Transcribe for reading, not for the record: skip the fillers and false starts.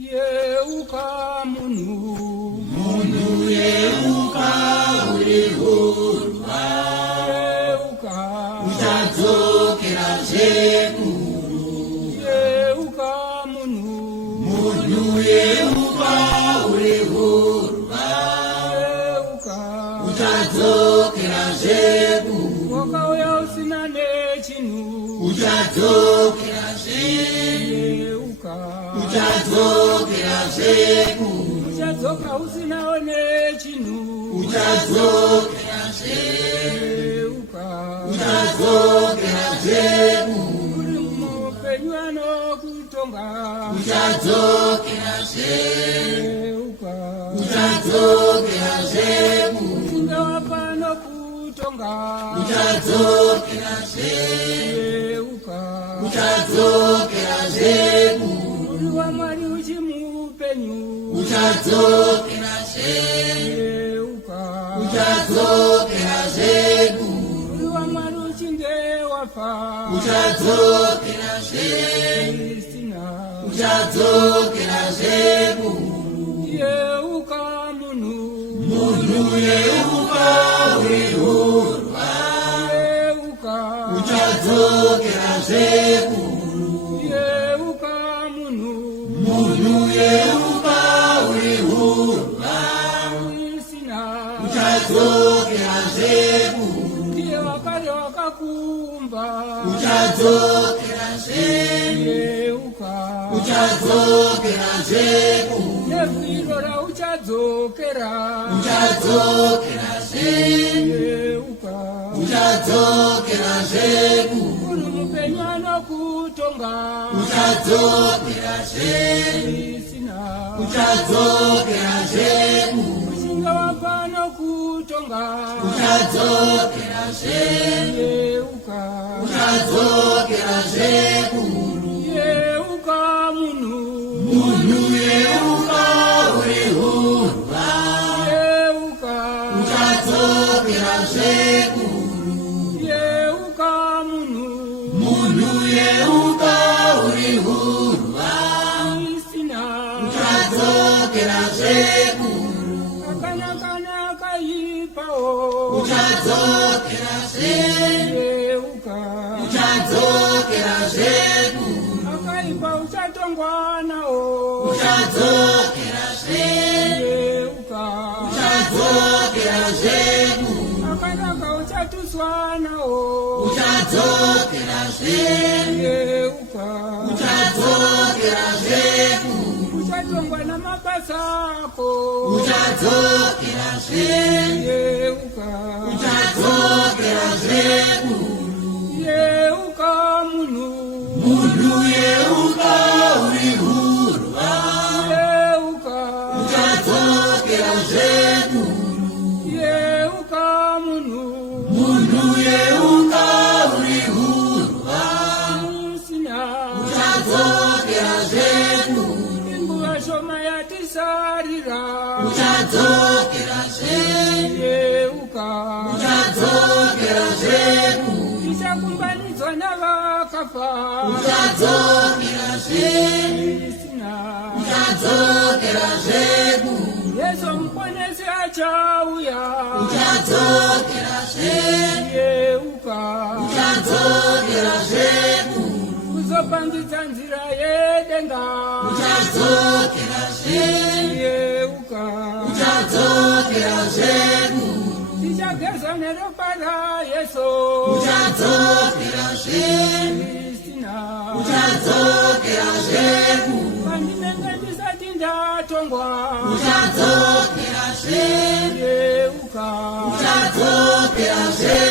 yeuka munu yeuka ulihurwa yeuka uchadzokera sekuru yeuka munu yeuka ulihurwa yeuka uchadzokera sekuru wakauya usina nechinu uchadzokera yeuka uchadzokera sekuru uchadzoka usinawo nechinu uchadzokera yeuka uchadzokera sekuru uri muupenyu anokutonga uchadzokera yeuka uchadzokera sekuru usinge wapano kutonga uchadzokera yeuka uchadzokera sekuru uri wamwari uchimupenyu uchadzokera yeuka uchadzokera sekuru uri wamwari uchinge wafa uchadzokera isina uchadzokera sekuru yeuka munu yeuka ulihurwa yeuka uchadzokera sekuru yeuka munu yeuka ulihurwa isina uchadzokera sekuru ndiye wakare wakakumba uchadzokera yeuka uchadzokera sekuru nevhiro rauchadzokera uchadzokera yeuka uchadzokera sekuru uri mupenyu anokutonga uchadzokera isina uchadzokera sekuru uchinge wapano kutonga uchadzokera yeuka uchadzokera sekuru yeuka munu yeuka ulihurwa yeuka uchadzokera sekuru yeuka munu yeuka ulihurwa isina uchadzokera sekuru akanakana akaipawo uchadzokera yeuka uchadzokera sekuru akaipa uchatongwa nawo uchadzokera yeuka uchadzokera sekuru akanaka uchatuswa nawo uchadzokera yeuka uchadzokera sekuru uchatongwa namabasa ako uchadzokera yeuka uchadzokera sekuru yeuka munu yeuka ulihurwa yeuka uchadzokera sekuru yeuka munu yeuka ulihurwa isina uchadzokera sekuru inguva shoma yatisarira uchadzokera yeuka uchadzokera sekuru tichakumbanidzwa navakafa uchadzokera isina uchadzokera sekuru yesu muponesi achauya uchadzokera yeuka uchadzokera sekuru kuzopangidza nzira yedenga uchadzokera yeuka uchadzokera sekuru tichagezwa neropa rayesu uchadzokera isina uchadzokera sekuru pandinenge ndisati ndatongwa uchadzokera yeuka uchadzokera sekuru